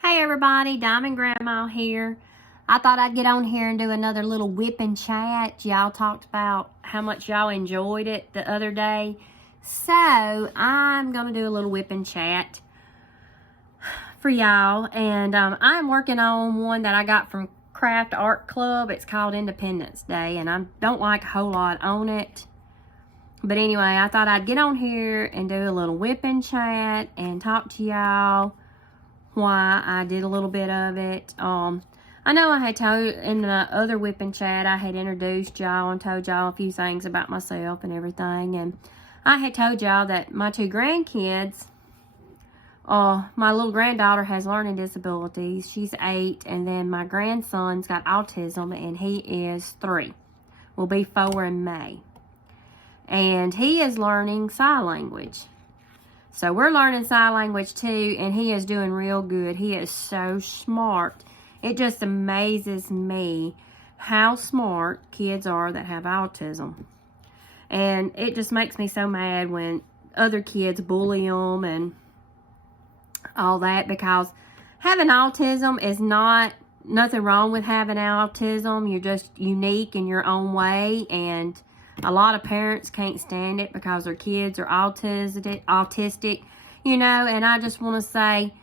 Hey everybody, Diamond Grandma here. I thought I'd get on here and do another little whipping chat. Y'all talked about how much y'all enjoyed it the other day. So I'm going to do a little whipping chat for y'all. And I'm working on one that I got from Craft Art Club. It's called Independence Day. And I don't like a whole lot on it. But anyway, I thought I'd get on here and do a little whipping chat and talk to y'all why I did a little bit of it. I know I had told in the other whipping chat, I had introduced y'all and told y'all a few things about myself and everything. And I had told y'all that my two grandkids, my little granddaughter has learning disabilities. She's 8. And then my grandson's got autism and he is 3. Will be 4 in May. And he is learning sign language. So we're learning sign language too, and he is doing real good. He is so smart. It just amazes me how smart kids are that have autism. And it just makes me so mad when other kids bully them and all that, because having autism is nothing wrong with having autism. You're just unique in your own way, and a lot of parents can't stand it because their kids are autistic, you know, and I just want to say,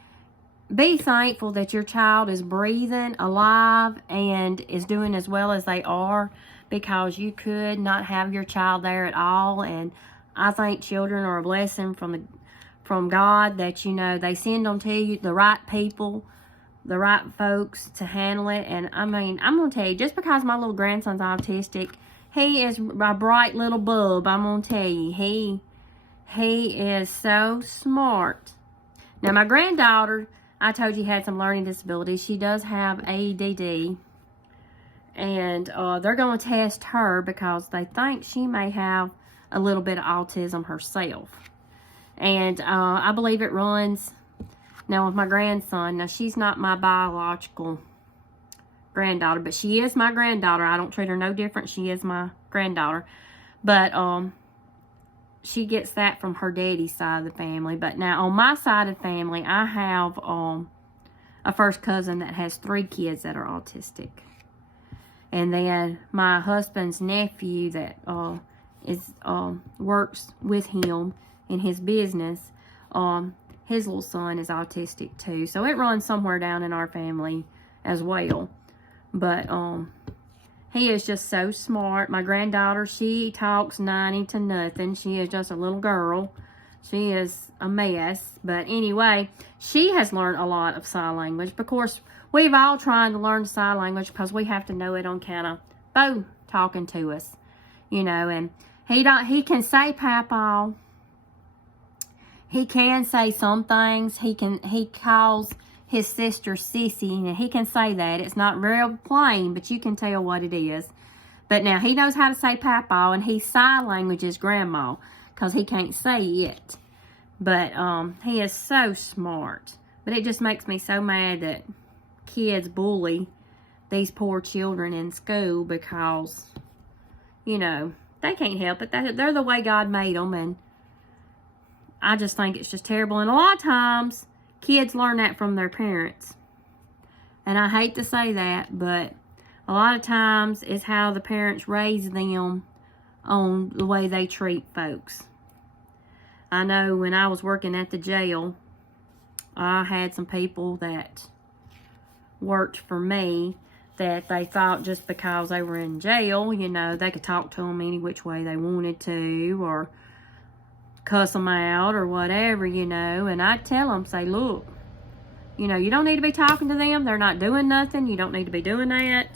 be thankful that your child is breathing, alive, and is doing as well as they are, because you could not have your child there at all. And I think children are a blessing from God, that, you know, they send them to you, the right people, the right folks to handle it. And I mean, I'm going to tell you, just because my little grandson's autistic, he is a bright little bulb. I'm going to tell you, he is so smart. Now, my granddaughter, I told you, had some learning disabilities. She does have ADD. And they're going to test her because they think she may have a little bit of autism herself. And I believe it runs now with my grandson. Now, she's not my biological granddaughter, but she is my granddaughter. I don't treat her no different. She is my granddaughter. But she gets that from her daddy's side of the family. But now on my side of the family, I have a first cousin that has 3 kids that are autistic. And then my husband's nephew that works with him in his business, his little son is autistic too. So it runs somewhere down in our family as well. But he is just so smart. My granddaughter, she talks 90 to nothing. She is just a little girl. She is a mess. But anyway, she has learned a lot of sign language. Of course, we've all tried to learn sign language because we have to know it on kind of Bo talking to us, you know. And he can say Papa. He can say some things. He calls his sister Sissy, and he can say that. It's not real plain, but you can tell what it is. But now he knows how to say Papa, and he sign languages Grandma, because he can't say it. But he is so smart. But it just makes me so mad that kids bully these poor children in school because, you know, they can't help it. They're the way God made them, and I just think it's just terrible. And a lot of times, kids learn that from their parents. And I hate to say that, but a lot of times it's how the parents raise them on the way they treat folks. I know when I was working at the jail, I had some people that worked for me that they thought just because they were in jail, you know, they could talk to them any which way they wanted to, or cuss them out or whatever, you know. And I'd tell them, say, look, you know, you don't need to be talking to them. They're not doing nothing. You don't need to be doing that.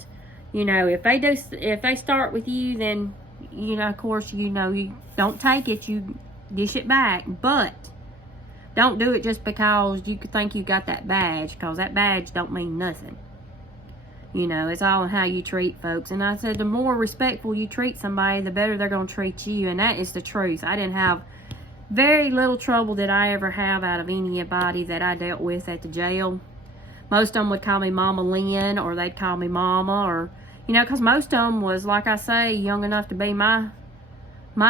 You know, if they start with you, then, you know, of course, you know, you don't take it, you dish it back. But don't do it just because you could think you got that badge, because that badge don't mean nothing. You know, it's all in how you treat folks. And I said, the more respectful you treat somebody, the better they're going to treat you. And that is the truth. I didn't have very little trouble did I ever have out of anybody that I dealt with at the jail. Most of them would call me Mama Lynn, or they'd call me Mama, or, you know, because most of them was, like I say, young enough to be my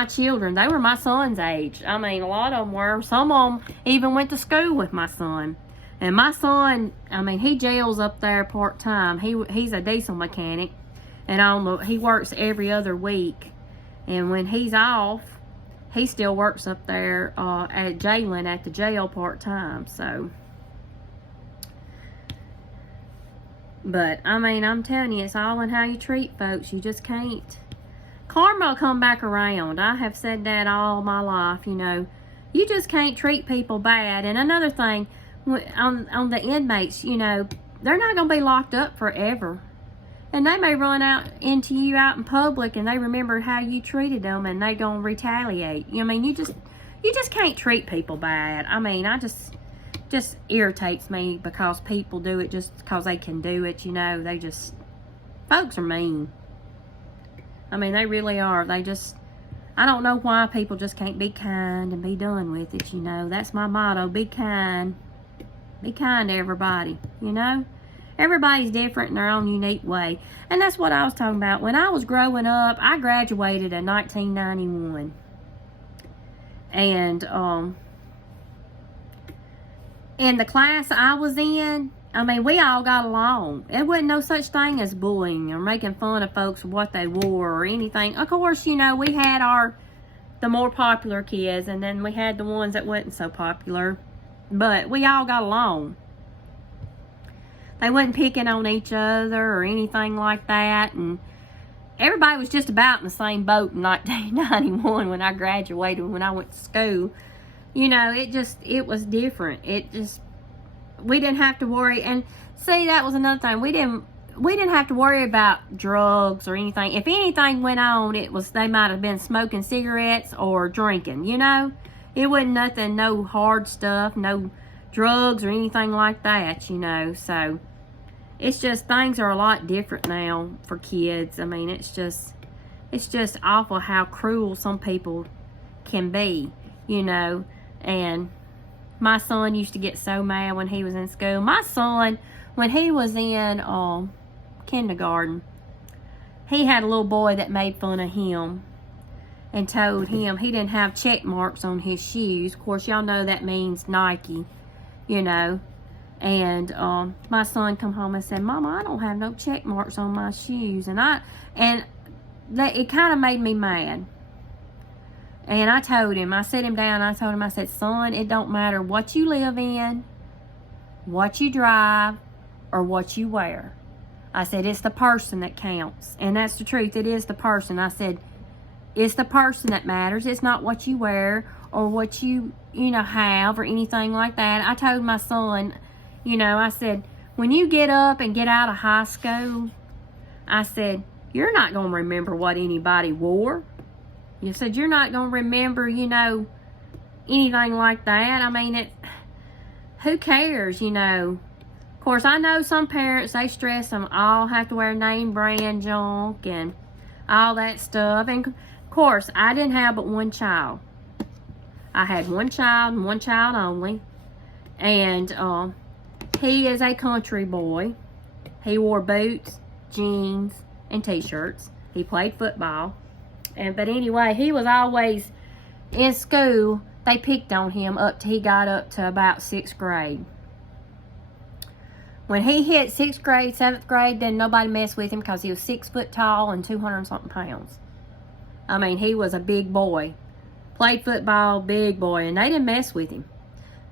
children. They were my son's age. I mean, a lot of them were. Some of them even went to school with my son. And my son, I mean, he jails up there part-time. He's a diesel mechanic, and he works every other week. And when he's off, he still works up there at jailing at the jail part-time. So, but I mean, I'm telling you, it's all in how you treat folks. You just can't. Karma will come back around. I have said that all my life. You know, you just can't treat people bad. And another thing, on the inmates, you know, they're not going to be locked up forever. And they may run out into you out in public, and they remember how you treated them, and they gonna retaliate. I mean, you just can't treat people bad. I mean, just irritates me because people do it just because they can do it. You know, folks are mean. I mean, they really are. I don't know why people just can't be kind and be done with it. You know, that's my motto: be kind. Be kind to everybody. You know. Everybody's different in their own unique way. And that's what I was talking about. When I was growing up, I graduated in 1991. And in the class I was in, I mean, we all got along. It wasn't no such thing as bullying or making fun of folks for what they wore or anything. Of course, you know, we had the more popular kids, and then we had the ones that wasn't so popular. But we all got along. They wasn't picking on each other or anything like that. And everybody was just about in the same boat in 1991 when I graduated, when I went to school. You know, it was different. We didn't have to worry. And see, that was another thing. We didn't have to worry about drugs or anything. If anything went on, they might have been smoking cigarettes or drinking, you know. It wasn't nothing, no hard stuff, no drugs or anything like that, you know. So it's just, things are a lot different now for kids. I mean, it's just awful how cruel some people can be, you know. And my son used to get so mad when he was in school. My son, when he was in kindergarten, he had a little boy that made fun of him and told him he didn't have check marks on his shoes. Of course, y'all know that means Nike, you know. And my son come home and said, "Mama, I don't have no check marks on my shoes." And it kind of made me mad. And I told him, I set him down, I told him, I said, "Son, it don't matter what you live in, what you drive, or what you wear." I said, "It's the person that counts." And that's the truth. It is the person. I said, it's the person that matters. It's not what you wear or what you have or anything like that. I told my son, you know, I said, when you get up and get out of high school, I said, you're not going to remember what anybody wore. You said, you're not going to remember, you know, anything like that. I mean, who cares, you know. Of course, I know some parents, they stress them all have to wear name brand junk and all that stuff. And, of course, I didn't have but one child. I had one child and one child only. And he is a country boy. He wore boots, jeans, and t-shirts. He played football. But anyway, he was always in school. They picked on him up till he got up to about 6th grade. When he hit 6th grade, 7th grade, then nobody messed with him because he was 6 foot tall and 200-something pounds. I mean, he was a big boy. Played football, big boy, and they didn't mess with him.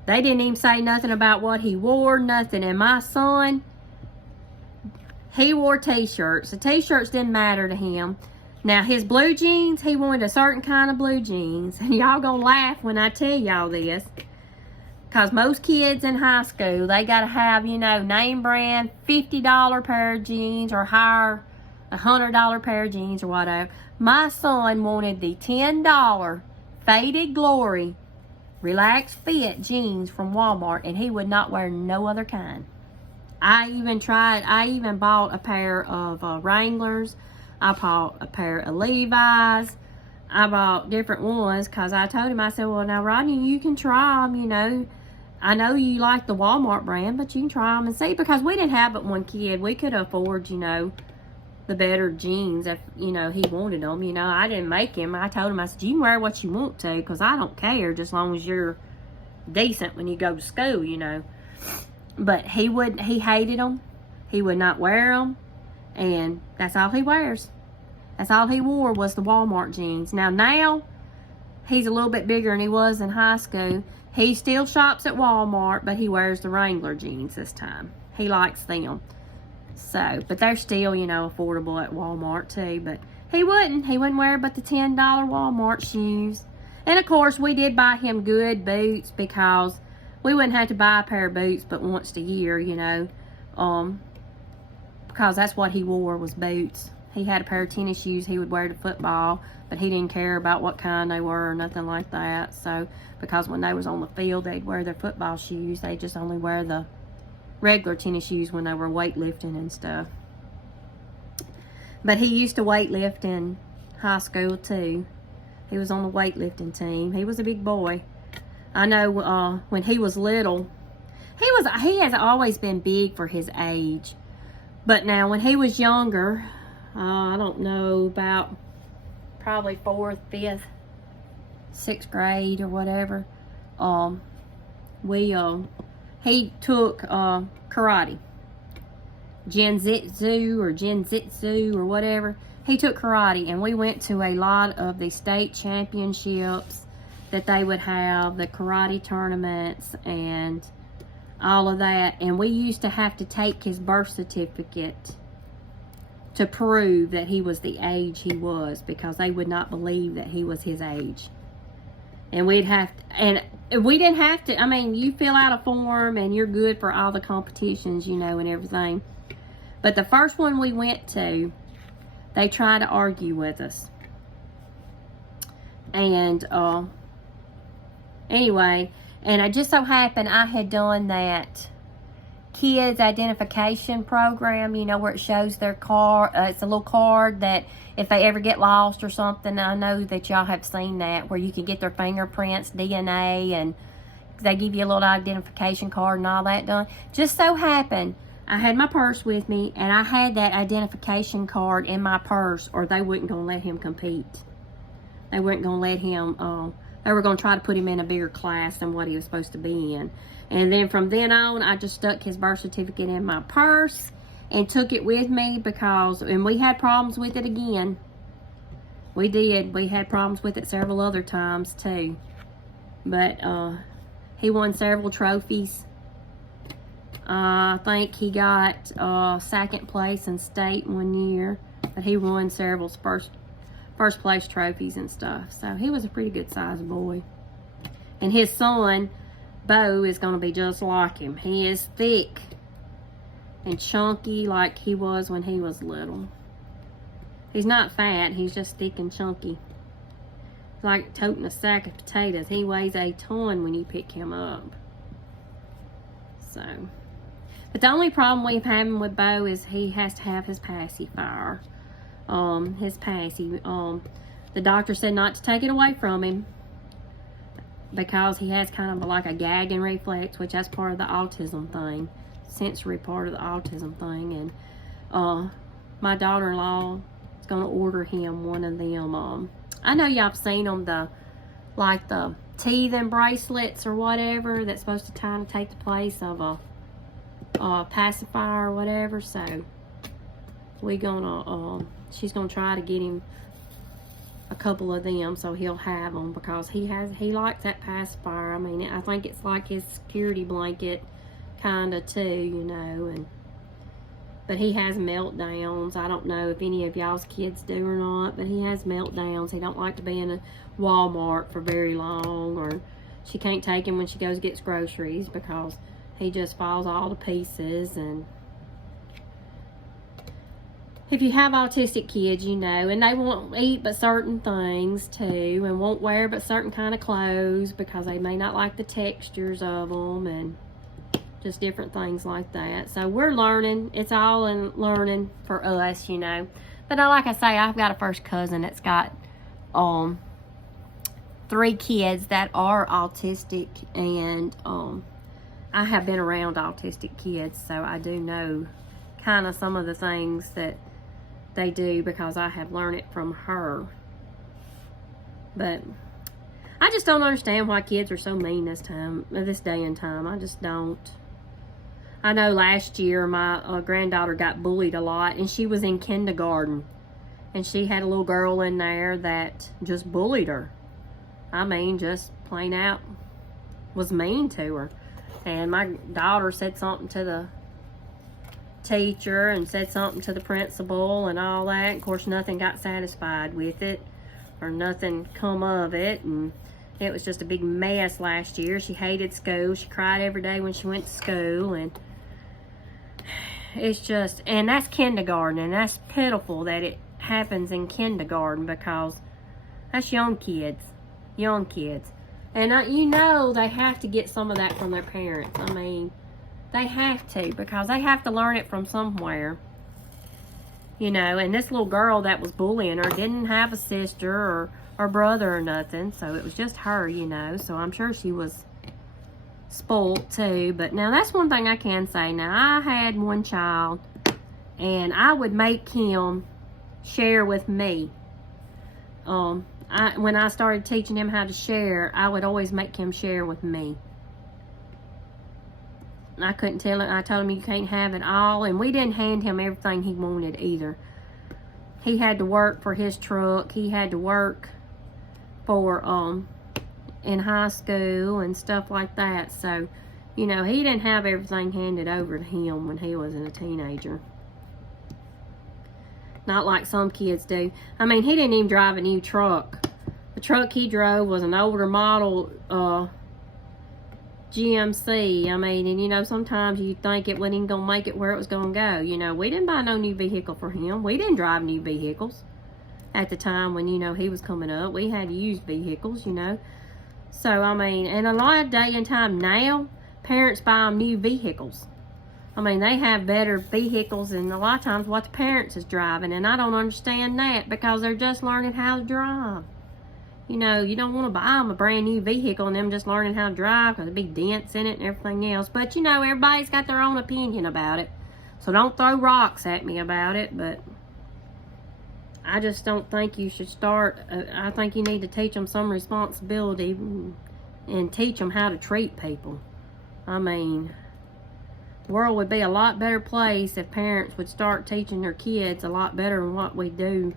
They didn't even say nothing about what he wore, nothing. And my son, he wore t-shirts. The t-shirts didn't matter to him. Now, his blue jeans, he wanted a certain kind of blue jeans. And y'all gonna laugh when I tell y'all this. Because most kids in high school, they got to have, you know, name brand, $50 pair of jeans or higher, $100 pair of jeans or whatever. My son wanted the $10 Faded Glory Relaxed Fit jeans from Walmart, and he would not wear no other kind. I even bought a pair of Wranglers. I bought a pair of Levi's. I bought different ones because I told him, I said, well, now, Rodney, you can try them, you know. I know you like the Walmart brand, but you can try them and see. Because we didn't have but one kid. We could afford, you know, the better jeans if, you know, he wanted them. You know, I didn't make him. I told him, I said, you can wear what you want to because I don't care just as long as you're decent when you go to school, you know. But he hated them. He would not wear them. And that's all he wears. That's all he wore was the Walmart jeans. Now he's a little bit bigger than he was in high school. He still shops at Walmart, but he wears the Wrangler jeans this time. He likes them. So, but they're still, you know, affordable at Walmart too. But he wouldn't wear but the $10 Walmart shoes. And of course, we did buy him good boots because we wouldn't have to buy a pair of boots but once a year, you know. Because that's what he wore was boots. He had a pair of tennis shoes he would wear to football, but he didn't care about what kind they were or nothing like that. So, because when they was on the field, they'd wear their football shoes. They just only wear the regular tennis shoes when they were weightlifting and stuff. But he used to weightlift in high school too. He was on the weightlifting team. He was a big boy. I know when he was little, he has always been big for his age. But now when he was younger, I don't know, about probably 4th, 5th, 6th grade or whatever, he took karate, Jiu-Jitsu or whatever. He took karate, and we went to a lot of the state championships that they would have, the karate tournaments and all of that. And we used to have to take his birth certificate to prove that he was the age he was, because they would not believe that he was his age. And we didn't have to, I mean, you fill out a form and you're good for all the competitions, you know, and everything. But the first one we went to, they tried to argue with us. And anyway, and it just so happened I had done that kids identification program, you know, where it shows their car. It's a little card that if they ever get lost or something, I know that y'all have seen that, where you can get their fingerprints, DNA, and they give you a little identification card and all that done. Just so happened I had my purse with me, and I had that identification card in my purse, or they weren't going to let him compete. They weren't going to let him, they were going to try to put him in a bigger class than what he was supposed to be in. And then from then on, I just stuck his birth certificate in my purse and took it with me and we had problems with it again. We did. We had problems with it several other times too. But he won several trophies. I think he got 2nd place in state one year, but he won several first place trophies and stuff. So he was a pretty good sized boy. And his son, Bo, is going to be just like him. He is thick and chunky like he was when he was little. He's not fat, he's just thick and chunky. It's like toting a sack of potatoes. He weighs a ton when you pick him up. So, but the only problem we've having with Bo is he has to have his pacifier. His passy. The doctor said not to take it away from him, because he has kind of like a gagging reflex, which that's part of the autism thing, sensory part of the autism thing. And my daughter-in-law is going to order him one of them. I know y'all have seen them, the teething bracelets or whatever, that's supposed to kind of take the place of a pacifier or whatever. So she's gonna try to get him a couple of them so he'll have them, because he likes that pacifier. I mean, I think it's like his security blanket kind of too, you know. But he has meltdowns. I don't know if any of y'all's kids do or not, but he has meltdowns. He don't like to be in a Walmart for very long, or she can't take him when she goes gets groceries, because he just falls all to pieces. And if you have autistic kids, you know, and they won't eat but certain things too, and won't wear but certain kind of clothes because they may not like the textures of them, and just different things like that. So we're learning. It's all in learning for us, you know. But like I say, I've got a first cousin that's got 3 kids that are autistic, and I have been around autistic kids, so I do know kind of some of the things that they do, because I have learned it from her. But I just don't understand why kids are so mean this day and time. I just don't. I know last year my granddaughter got bullied a lot, and she was in kindergarten. And she had a little girl in there that just bullied her. I mean, just plain out was mean to her. And my daughter said something to the teacher and said something to the principal and all that. Of course, nothing got satisfied with it, or nothing come of it. And it was just a big mess last year. She hated school. She cried every day when she went to school. And it's just, and that's kindergarten. And that's pitiful that it happens in kindergarten, because that's young kids. And you know they have to get some of that from their parents. I mean, they have to, because they have to learn it from somewhere, you know. And this little girl that was bullying her didn't have a sister or brother or nothing, so it was just her, you know. So I'm sure she was spoiled too. But now that's one thing I can say. Now, I had one child, and I would make him share with me. When I started teaching him how to share, I would always make him share with me. I couldn't tell him. I told him you can't have it all, and we didn't hand him everything he wanted either. He had to work for his truck. He had to work for in high school and stuff like that. So, you know, he didn't have everything handed over to him when he was a teenager. Not like some kids do. I mean, he didn't even drive a new truck. The truck he drove was an older model GMC. I mean, and you know, sometimes you think it wasn't even going to make it where it was going to go. You know, we didn't buy no new vehicle for him. We didn't drive new vehicles at the time when, you know, he was coming up. We had used vehicles, you know. So, I mean, and a lot of day and time now, parents buy them new vehicles. I mean, they have better vehicles than a lot of times what the parents is driving. And I don't understand that, because they're just learning how to drive. You know, you don't want to buy them a brand new vehicle and them just learning how to drive, because there'll be dents in it and everything else. But, you know, everybody's got their own opinion about it. So don't throw rocks at me about it. But I just don't think you should start. I think you need to teach them some responsibility and teach them how to treat people. I mean, the world would be a lot better place if parents would start teaching their kids a lot better than what we do.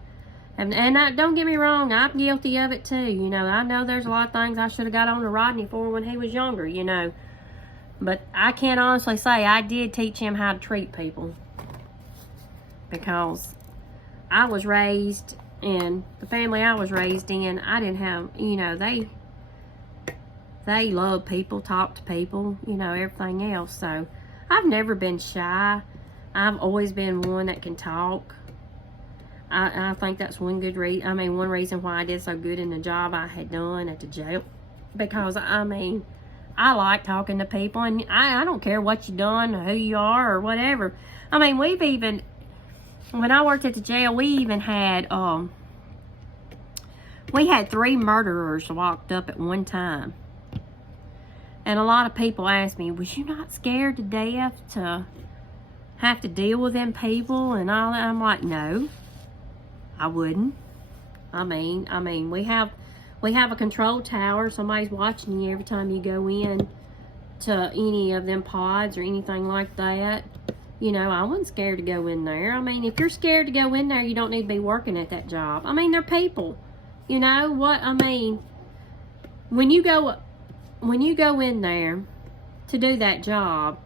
And don't get me wrong, I'm guilty of it too. You know, I know there's a lot of things I should have got on to Rodney for when he was younger, you know. But I can't honestly say I did teach him how to treat people. Because I was raised, in the family I was raised in, I didn't have, you know, they love people, talk to people, you know, everything else. So I've never been shy. I've always been one that can talk. I think that's one good reason. I mean, one reason why I did so good in the job I had done at the jail. Because, I mean, I like talking to people. And I don't care what you done, or who you are, or whatever. I mean, we've even, when I worked at the jail, we even had, we had 3 murderers locked up at one time. And a lot of people ask me, was you not scared to death to have to deal with them people and all that? I'm like, no, I wouldn't. I mean, we have a control tower. Somebody's watching you every time you go in to any of them pods or anything like that. You know, I wasn't scared to go in there. I mean, if you're scared to go in there, you don't need to be working at that job. I mean, they're people. You know what? I mean, when you go in there to do that job,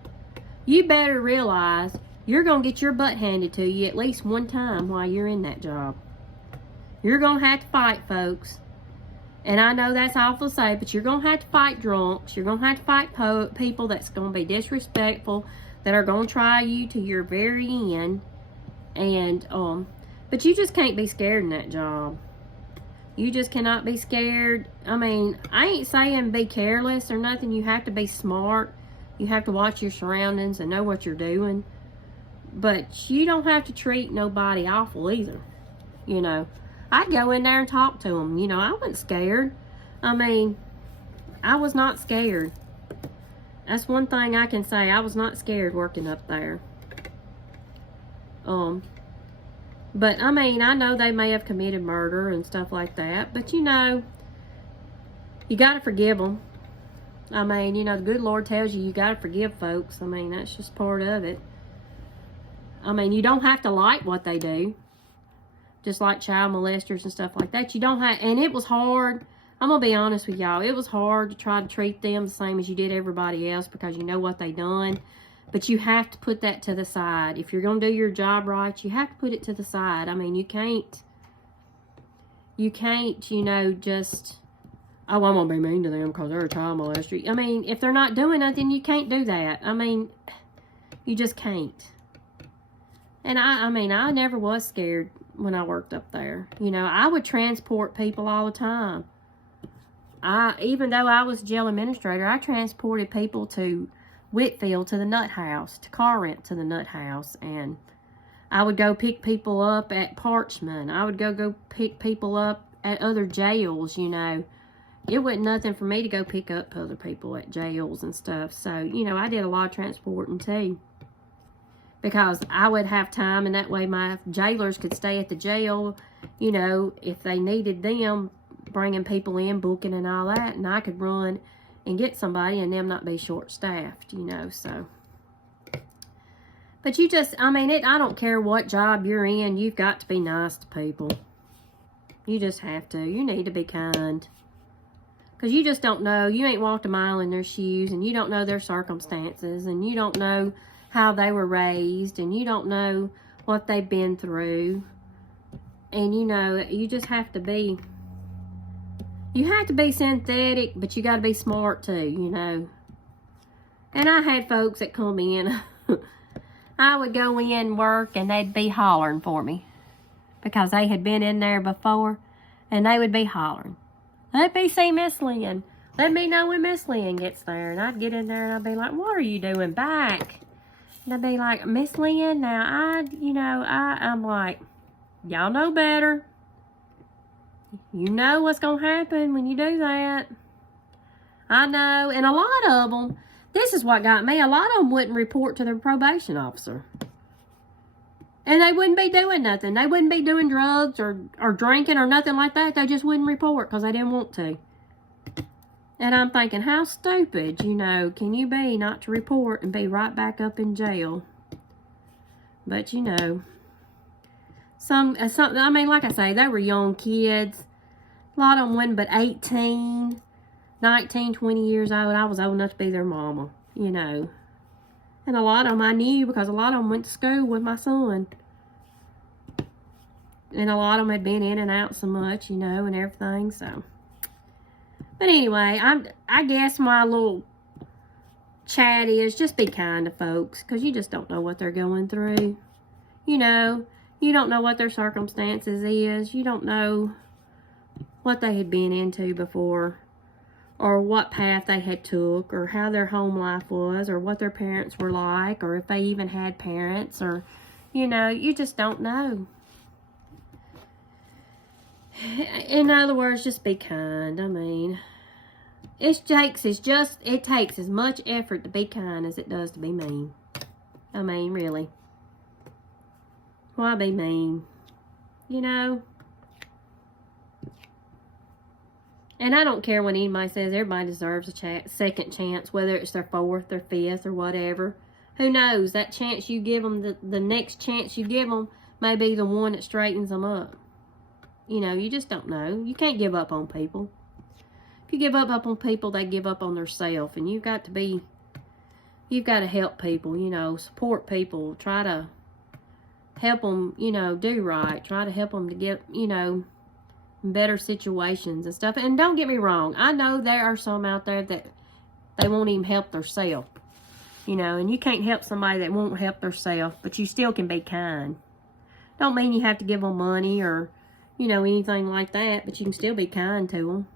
you better realize you're going to get your butt handed to you at least one time while you're in that job. You're going to have to fight, folks. And I know that's awful to say, but you're going to have to fight drunks. You're going to have to fight people that's going to be disrespectful, that are going to try you to your very end. And, but you just can't be scared in that job. You just cannot be scared. I mean, I ain't saying be careless or nothing. You have to be smart. You have to watch your surroundings and know what you're doing. But you don't have to treat nobody awful either. You know, I'd go in there and talk to them. You know, I wasn't scared. I mean, I was not scared. That's one thing I can say. I was not scared working up there. But, I mean, I know they may have committed murder and stuff like that. But, you know, you got to forgive them. I mean, you know, the good Lord tells you got to forgive folks. I mean, that's just part of it. I mean, you don't have to like what they do. Just like child molesters and stuff like that. You don't have, and it was hard. I'm going to be honest with y'all. It was hard to try to treat them the same as you did everybody else because you know what they done. But you have to put that to the side. If you're going to do your job right, you have to put it to the side. I mean, you can't, you know, just, oh, I'm going to be mean to them because they're a child molester. I mean, if they're not doing nothing, you can't do that. I mean, you just can't. And I mean, I never was scared when I worked up there. You know, I would transport people all the time. Even though I was jail administrator, I transported people to Whitfield, to the Nut House, to car rent to the Nut House. And I would go pick people up at Parchman. I would go pick people up at other jails, you know. It wasn't nothing for me to go pick up other people at jails and stuff. So, you know, I did a lot of transporting too. Because I would have time, and that way my jailers could stay at the jail, you know, if they needed them, bringing people in, booking and all that, and I could run and get somebody and them not be short-staffed, you know, so. But you just, I mean, I don't care what job you're in, you've got to be nice to people. You just have to. You need to be kind. Because you just don't know. You ain't walked a mile in their shoes, and you don't know their circumstances, and you don't know how they were raised, and you don't know what they've been through. And, you know, you just have to be, you have to be synthetic, but you got to be smart too, you know. And I had folks that come in, I would go in work, and they'd be hollering for me. Because they had been in there before, and they would be hollering. Let me see Miss Lynn. Let me know when Miss Lynn gets there. And I'd get in there, and I'd be like, what are you doing back? And I'd be like, Miss Lynn, now I'm like, y'all know better. You know what's going to happen when you do that. I know. And a lot of them, this is what got me, a lot of them wouldn't report to their probation officer. And they wouldn't be doing nothing. They wouldn't be doing drugs or drinking or nothing like that. They just wouldn't report because they didn't want to. And I'm thinking, how stupid, you know, can you be not to report and be right back up in jail? But, you know, I mean, like I say, they were young kids. A lot of them wasn't but 18, 19, 20 years old. I was old enough to be their mama, you know. And a lot of them I knew because a lot of them went to school with my son. And a lot of them had been in and out so much, you know, and everything, so. But anyway, I guess my little chat is just be kind to folks because you just don't know what they're going through. You know, you don't know what their circumstances is. You don't know what they had been into before or what path they had took or how their home life was or what their parents were like or if they even had parents or, you know, you just don't know. In other words, just be kind. I mean, it takes as much effort to be kind as it does to be mean. I mean, really. Why be mean? You know? And I don't care when anybody says everybody deserves a second chance, whether it's their fourth or fifth or whatever. Who knows? That chance you give them, the next chance you give them, may be the one that straightens them up. You know, you just don't know. You can't give up on people. If you give up on people, they give up on themselves. And you've got to help people, you know, support people. Try to help them, you know, do right. Try to help them to get, you know, better situations and stuff. And don't get me wrong. I know there are some out there that they won't even help themselves. You know, and you can't help somebody that won't help themselves. But you still can be kind. Don't mean you have to give them money or, you know, anything like that, but you can still be kind to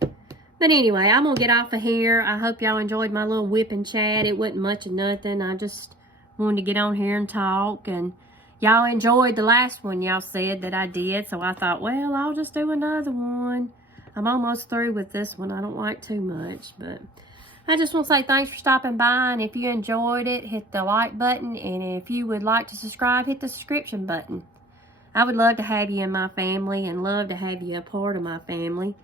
them. But anyway, I'm going to get off of here. I hope y'all enjoyed my little whipping chat. It wasn't much of nothing. I just wanted to get on here and talk. And y'all enjoyed the last one y'all said that I did. So I thought, well, I'll just do another one. I'm almost through with this one. I don't like too much. But I just want to say thanks for stopping by. And if you enjoyed it, hit the like button. And if you would like to subscribe, hit the subscription button. I would love to have you in my family and love to have you a part of my family.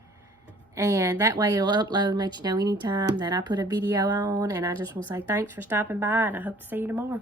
And that way it'll upload and let you know anytime that I put a video on. And I just want to say thanks for stopping by, and I hope to see you tomorrow.